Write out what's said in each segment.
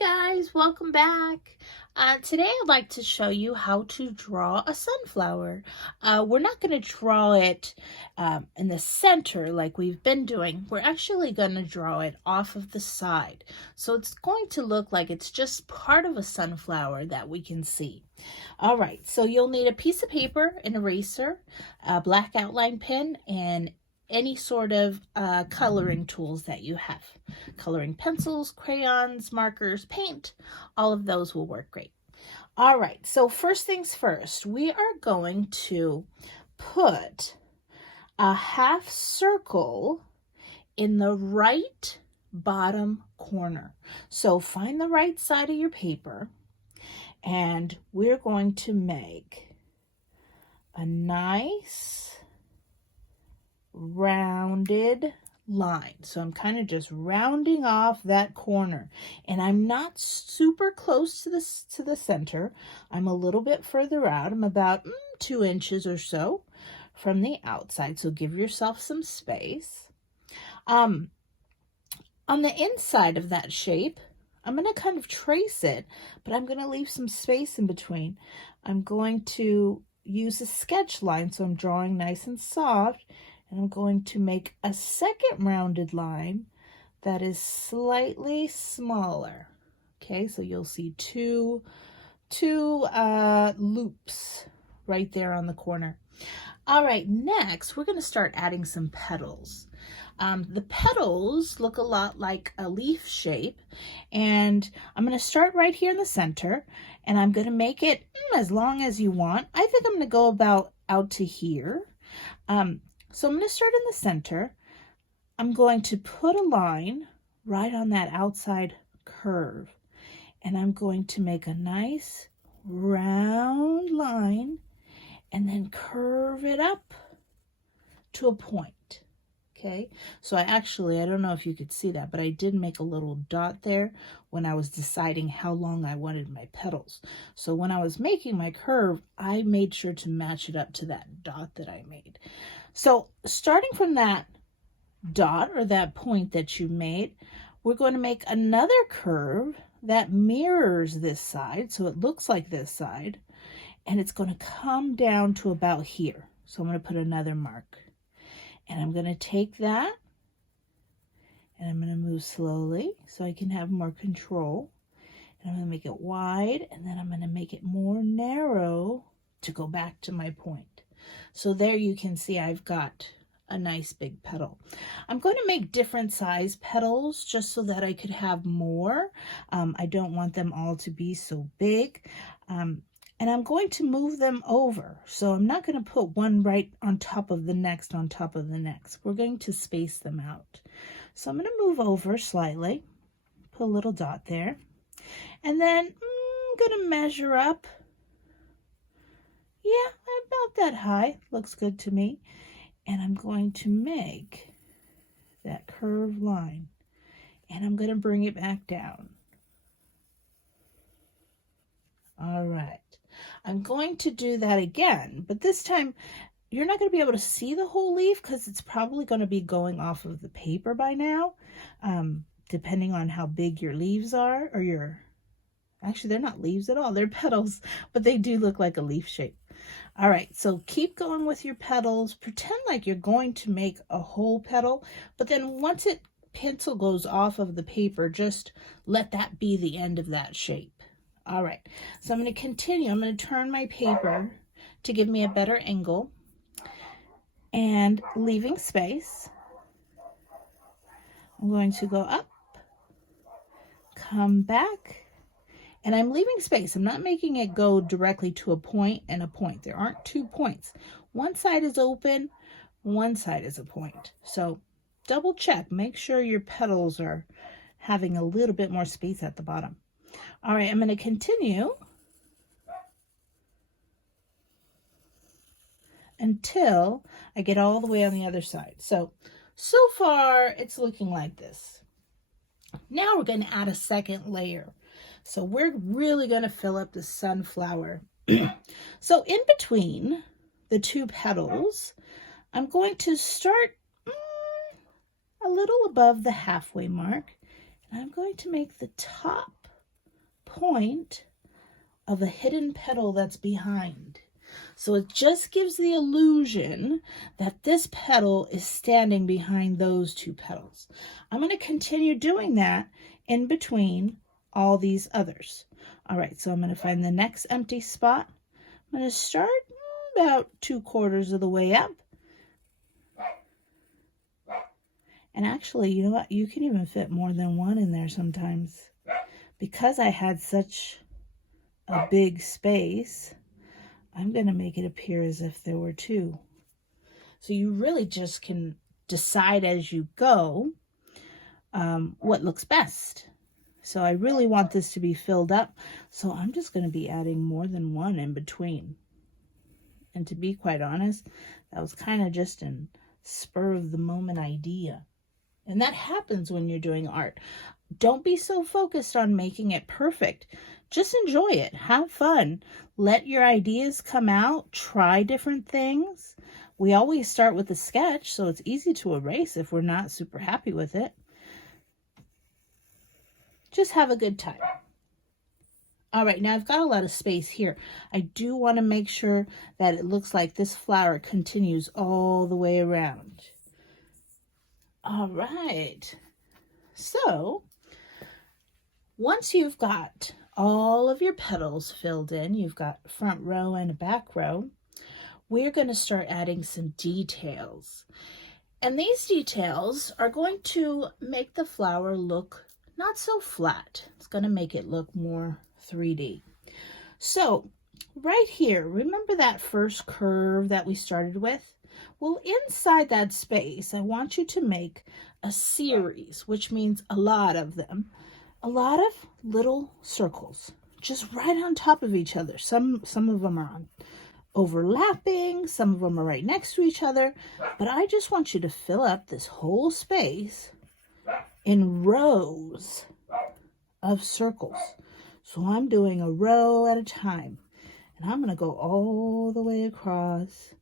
Guys, welcome back. Today I'd like to show you how to draw a sunflower. We're not going to draw it in the center like we've been doing. We're actually going to draw it off of the side. So it's going to look like it's just part of a sunflower that we can see. All right, so you'll need a piece of paper, an eraser, a black outline pen, and any sort of coloring tools that you have. Coloring pencils, crayons, markers, paint, all of those will work great. All right, so first things first, we are going to put a half circle in the right bottom corner. So find the right side of your paper, and we're going to make a nice rounded line. So I'm kind of just rounding off that corner, and I'm not super close to the center. I'm a little bit further out. I'm about 2 inches or so from the outside, so give yourself some space. On the inside of that shape, I'm going to kind of trace it, but I'm going to leave some space in between. I'm going to use a sketch line, so I'm drawing nice and soft. And I'm going to make a second rounded line that is slightly smaller. Okay, so you'll see two loops right there on the corner. All right, next we're going to start adding some petals. The petals look a lot like a leaf shape, and I'm going to start right here in the center, and I'm going to make it as long as you want. I think I'm going to go about out to here. So I'm going to start in the center. I'm going to put a line right on that outside curve, and I'm going to make a nice round line and then curve it up to a point. Okay, so I don't know if you could see that, but I did make a little dot there when I was deciding how long I wanted my petals. So when I was making my curve, I made sure to match it up to that dot that I made. So starting from that dot or that point that you made, we're going to make another curve that mirrors this side. So it looks like this side, and it's going to come down to about here. So I'm going to put another mark, and I'm going to take that and I'm going to move slowly so I can have more control. And I'm going to make it wide, and then I'm going to make it more narrow to go back to my point. So there you can see I've got a nice big petal. I'm going to make different size petals just so that I could have more. I don't want them all to be so big. And I'm going to move them over. So I'm not going to put one right on top of the next on top of the next. We're going to space them out. So I'm going to move over slightly, put a little dot there. And then I'm going to measure up. Yeah, about that high. Looks good to me. And I'm going to make that curved line, and I'm going to bring it back down. All right. I'm going to do that again, but this time you're not going to be able to see the whole leaf because it's probably going to be going off of the paper by now, depending on how big your leaves are, or actually, they're not leaves at all. They're petals, but they do look like a leaf shape. All right, so keep going with your petals. Pretend like you're going to make a whole petal, but then once pencil goes off of the paper, just let that be the end of that shape. All right, so I'm going to continue. I'm going to turn my paper to give me a better angle, and leaving space, I'm going to go up, come back, and I'm leaving space. I'm not making it go directly to a point and a point. There aren't 2 points. One side is open, one side is a point. So double check. Make sure your petals are having a little bit more space at the bottom. All right, I'm going to continue until I get all the way on the other side. So far it's looking like this. Now we're going to add a second layer. So we're really going to fill up the sunflower. So in between the 2 petals, I'm going to start a little above the halfway mark, and I'm going to make the top point of a hidden petal that's behind. So it just gives the illusion that this petal is standing behind those two petals. I'm going to continue doing that in between all these others. All right, so I'm going to find the next empty spot. I'm going to start about 2/4 of the way up. And actually, you know what? You can even fit more than one in there sometimes. Because I had such a big space, I'm going to make it appear as if there were two. So you really just can decide as you go what looks best. So I really want this to be filled up. So I'm just going to be adding more than one in between. And to be quite honest, that was kind of just a spur of the moment idea. And that happens when you're doing art. Don't be so focused on making it perfect. Just enjoy it. Have fun. Let your ideas come out. Try different things. We always start with a sketch, so it's easy to erase if we're not super happy with it. Just have a good time. All right, now I've got a lot of space here. I do want to make sure that it looks like this flower continues all the way around. All right. So once you've got all of your petals filled in, you've got a front row and a back row, we're going to start adding some details. And these details are going to make the flower look not so flat. It's going to make it look more 3D. So right here, remember that first curve that we started with? Well, inside that space, I want you to make a series, which means a lot of them. A lot of little circles, just right on top of each other. Some of them are overlapping, some of them are right next to each other, but I just want you to fill up this whole space in rows of circles. So I'm doing a row at a time, and I'm going to go all the way across.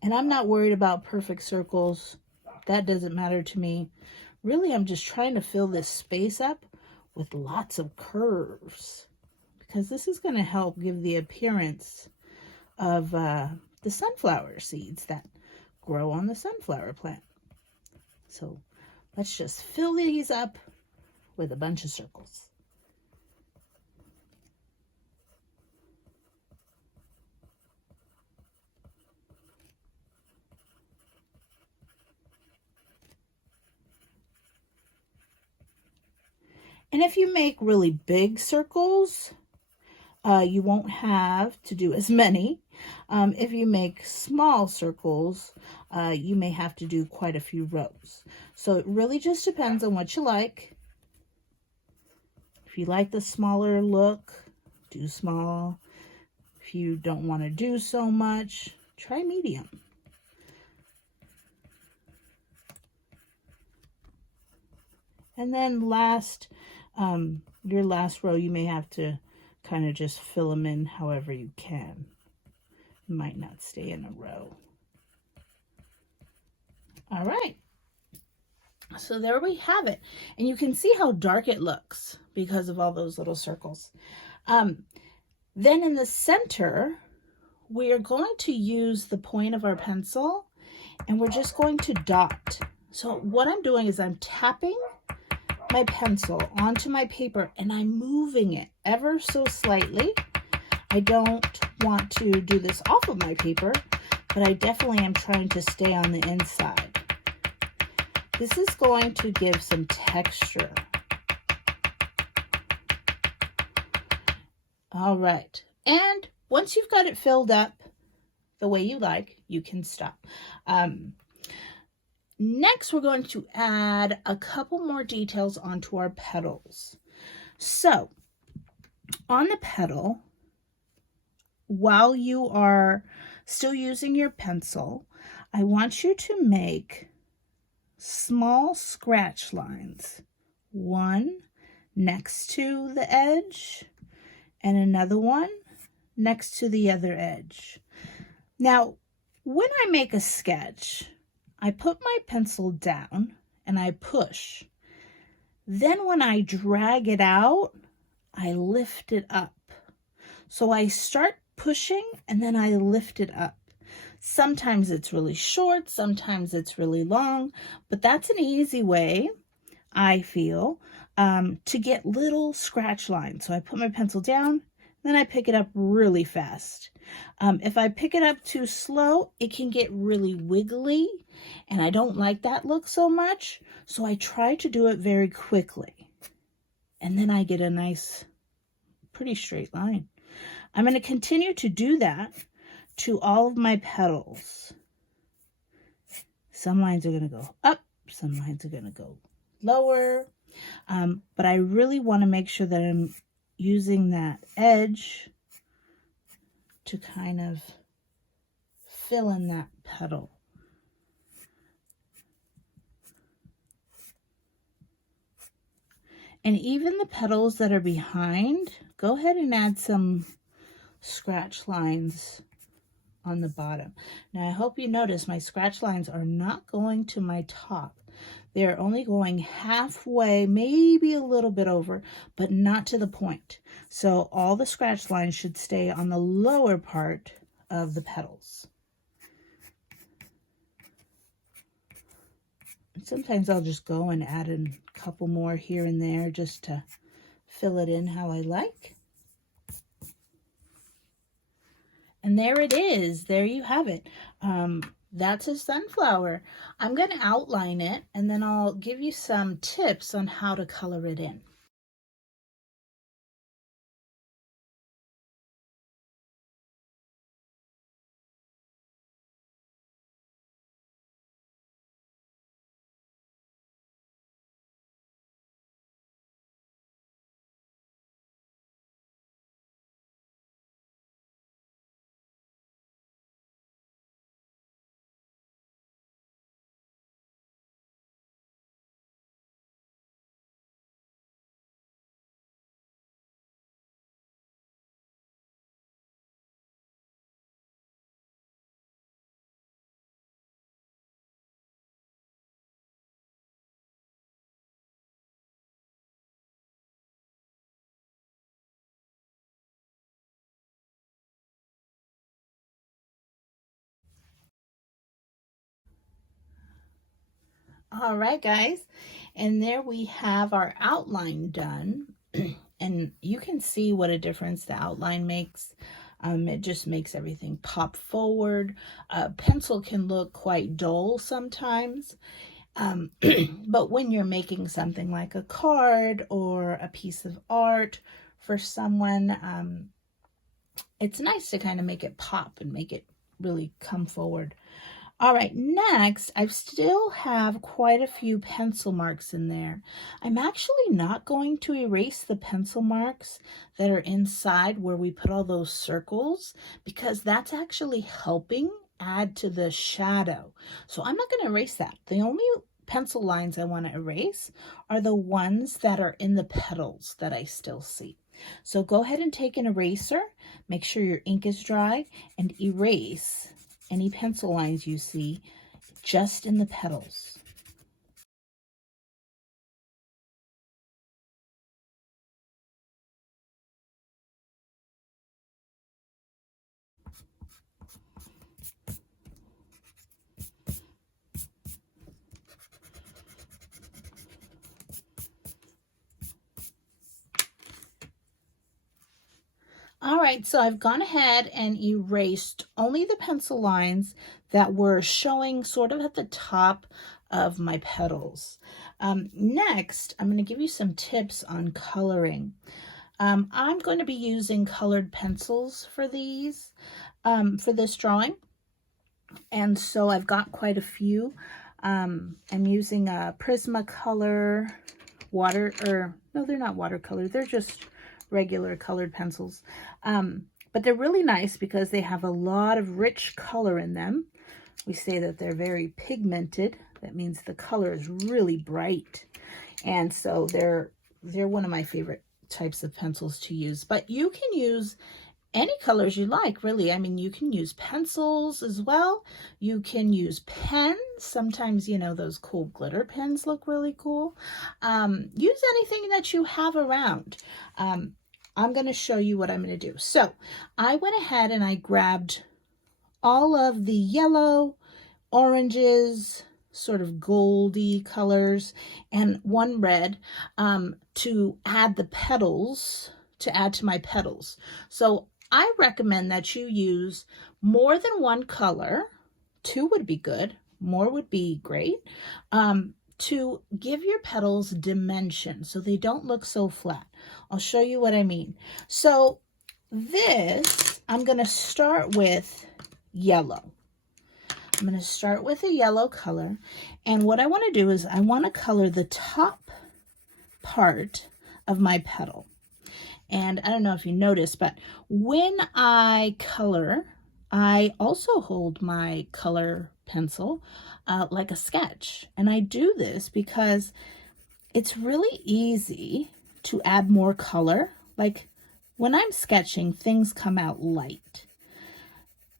And I'm not worried about perfect circles. That doesn't matter to me. Really, I'm just trying to fill this space up with lots of curves, because this is going to help give the appearance of the sunflower seeds that grow on the sunflower plant. So let's just fill these up with a bunch of circles. And if you make really big circles, you won't have to do as many. If you make small circles, you may have to do quite a few rows. So it really just depends on what you like. If you like the smaller look, do small. If you don't want to do so much, try medium. And then your last row, you may have to kind of just fill them in however you can. It might not stay in a row. All right. So there we have it. And you can see how dark it looks because of all those little circles. Then in the center, we are going to use the point of our pencil, and we're just going to dot. So what I'm doing is I'm tapping my pencil onto my paper, and I'm moving it ever so slightly. I don't want to do this off of my paper, but I definitely am trying to stay on the inside. This is going to give some texture. All right, and once you've got it filled up the way you like, you can stop. Next, we're going to add a couple more details onto our petals. So, on the petal, while you are still using your pencil, I want you to make small scratch lines. One next to the edge, and another one next to the other edge. Now, when I make a sketch, I put my pencil down and I push. Then when I drag it out, I lift it up. So I start pushing and then I lift it up. Sometimes it's really short, sometimes it's really long, but that's an easy way, I feel, to get little scratch lines. So I put my pencil down, then I pick it up really fast. If I pick it up too slow, it can get really wiggly, and I don't like that look so much. So I try to do it very quickly, and then I get a nice, pretty straight line. I'm going to continue to do that to all of my petals. Some lines are going to go up, some lines are going to go lower, but I really want to make sure that I'm using that edge to kind of fill in that petal. And even the petals that are behind, go ahead and add some scratch lines on the bottom. Now I hope you notice my scratch lines are not going to my top. They're only going halfway, maybe a little bit over, but not to the point. So all the scratch lines should stay on the lower part of the petals. Sometimes I'll just go and add a couple more here and there just to fill it in how I like. And there it is. There you have it. That's a sunflower. I'm going to outline it and then I'll give you some tips on how to color it in. All right, guys, and there we have our outline done. And you can see what a difference the outline makes. It just makes everything pop forward. Pencil can look quite dull sometimes. But when you're making something like a card or a piece of art for someone, it's nice to kind of make it pop and make it really come forward. All right, next, I still have quite a few pencil marks in there. I'm actually not going to erase the pencil marks that are inside where we put all those circles because that's actually helping add to the shadow. So I'm not going to erase that. The only pencil lines I want to erase are the ones that are in the petals that I still see. So go ahead and take an eraser, make sure your ink is dry, and erase any pencil lines you see just in the petals. All right, so I've gone ahead and erased only the pencil lines that were showing sort of at the top of my petals. Next, I'm going to give you some tips on coloring. I'm going to be using colored pencils for these, for this drawing. And so I've got quite a few. I'm using a Prismacolor no, they're not watercolor. They're just regular colored pencils. But they're really nice because they have a lot of rich color in them. We say that they're very pigmented. That means the color is really bright. And so they're one of my favorite types of pencils to use. But you can use any colors you like, really. I mean, you can use pencils as well. You can use pens. Sometimes, you know, those cool glitter pens look really cool. Use anything that you have around. I'm going to show you what I'm going to do. So I went ahead and I grabbed all of the yellow, oranges, sort of goldy colors, and one red to add the petals, to add to my petals. So I recommend that you use more than one color. 2 would be good. More would be great. To give your petals dimension so they don't look so flat. I'll show you what I mean. So this, I'm going to start with yellow. I'm going to start with a yellow color, and what I want to do is I want to color the top part of my petal. And I don't know if you noticed, but when I color, I also hold my color pencil like a sketch. And I do this because it's really easy to add more color. Like when I'm sketching, things come out light.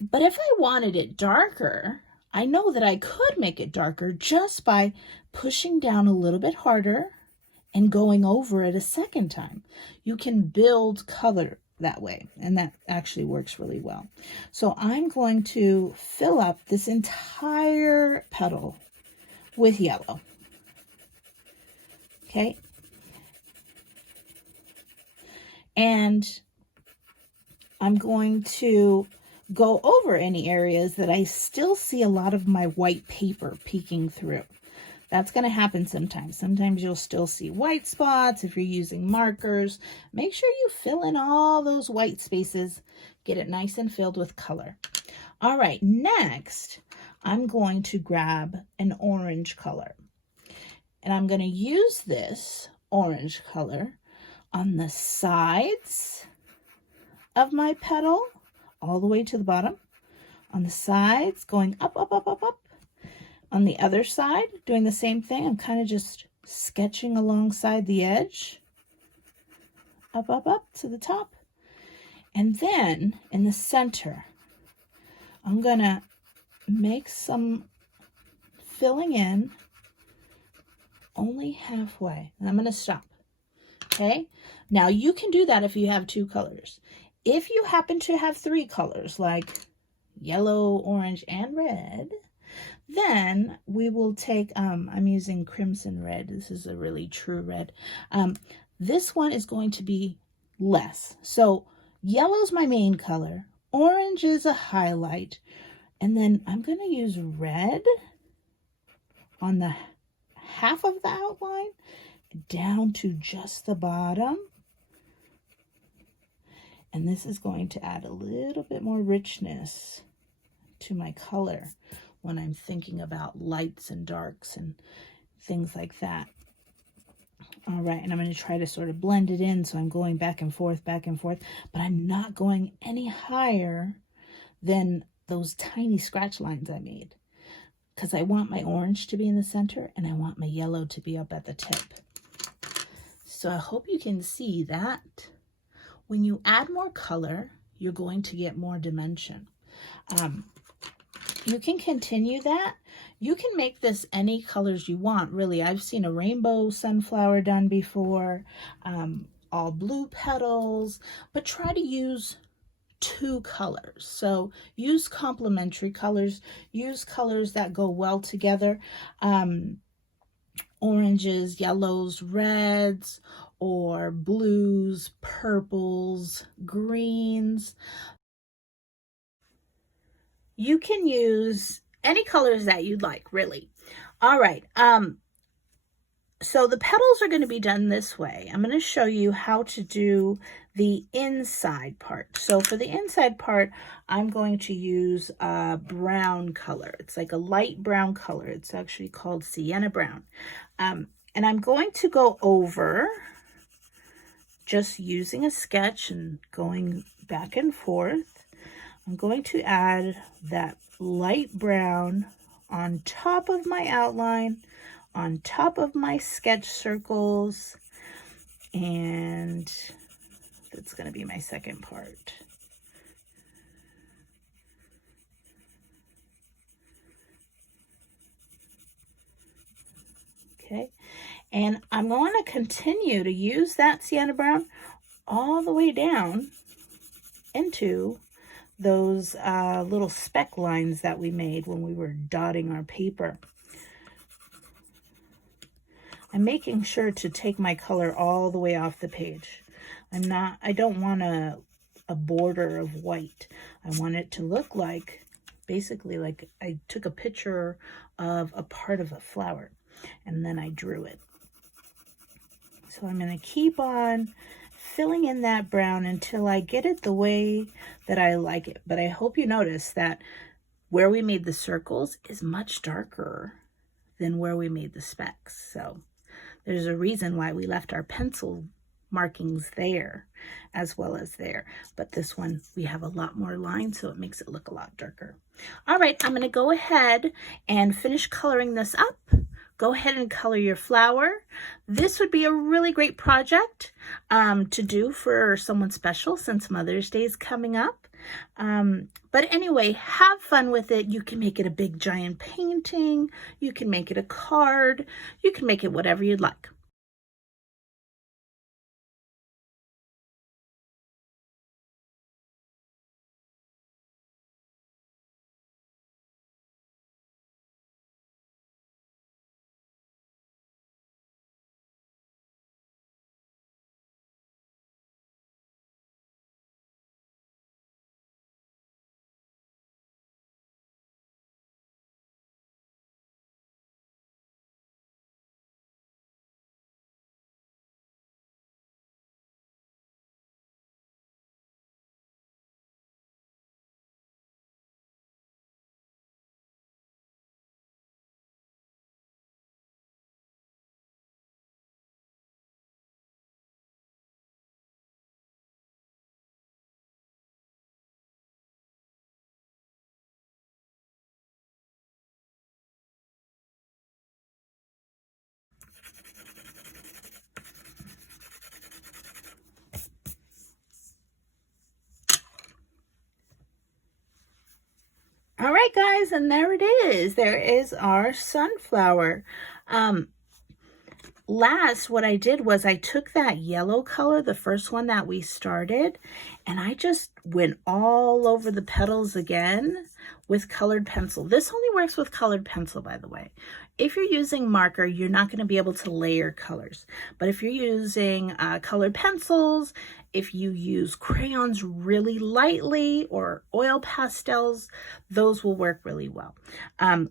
But if I wanted it darker, I know that I could make it darker just by pushing down a little bit harder and going over it a second time. You can build color that way, and that actually works really well. So I'm going to fill up this entire petal with yellow. Okay. And I'm going to go over any areas that I still see a lot of my white paper peeking through. That's going to happen sometimes. Sometimes you'll still see white spots if you're using markers. Make sure you fill in all those white spaces. Get it nice and filled with color. All right, next, I'm going to grab an orange color. And I'm going to use this orange color on the sides of my petal, all the way to the bottom, on the sides, going up, up, up, up, up. On the other side, doing the same thing. I'm kind of just sketching alongside the edge, up, up, up to the top. And then in the center, I'm gonna make some filling in only halfway. And I'm gonna stop, okay? Now you can do that if you have 2 colors. If you happen to have 3 colors, like yellow, orange, and red, then we will take, I'm using crimson red. This is a really true red. This one is going to be less. So yellow's my main color. Orange is a highlight. And then I'm going to use red on the half of the outline down to just the bottom. And this is going to add a little bit more richness to my color when I'm thinking about lights and darks and things like that. All right, and I'm going to try to sort of blend it in, so I'm going back and forth, but I'm not going any higher than those tiny scratch lines I made, because I want my orange to be in the center and I want my yellow to be up at the tip. So I hope you can see that when you add more color, you're going to get more dimension. You can continue that. You can make this any colors you want, really. I've seen a rainbow sunflower done before, all blue petals, but try to use 2 colors. So use complementary colors, use colors that go well together. Oranges, yellows, reds, or blues, purples, greens. You can use any colors that you'd like, really. All right. So the petals are going to be done this way. I'm going to show you how to do the inside part. So for the inside part, I'm going to use a brown color. It's like a light brown color. It's actually called sienna brown. And I'm going to go over just using a sketch and going back and forth. I'm going to add that light brown on top of my outline, on top of my sketch circles, and that's going to be my second part. Okay, and I'm going to continue to use that sienna brown all the way down into those little speck lines that we made when we were dotting our paper. I'm making sure to take my color all the way off the page. I don't want a border of white. I want it to look like, basically like I took a picture of a part of a flower and then I drew it. So I'm going to keep on filling in that brown until I get it the way that I like it. But I hope you notice that where we made the circles is much darker than where we made the specks. So there's a reason why we left our pencil markings there as well as there. But this one, we have a lot more lines, so it makes it look a lot darker. All right, I'm going to go ahead and finish coloring this up. Go ahead and color your flower. This would be a really great project to do for someone special since Mother's Day is coming up. But anyway, have fun with it. You can make it a big giant painting. You can make it a card. You can make it whatever you'd like. All right, guys, and there it is. There is our sunflower. Last, what I did was I took that yellow color, the first one that we started, and I just went all over the petals again with colored pencil. This only works with colored pencil, by the way. If you're using marker, you're not going to be able to layer colors. But if you're using colored pencils, if you use crayons really lightly or oil pastels, those will work really well.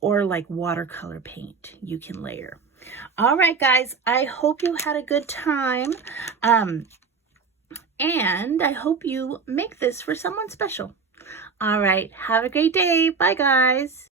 Or like watercolor paint, you can layer. All right, guys, I hope you had a good time. And I hope you make this for someone special. All right, have a great day. Bye, guys.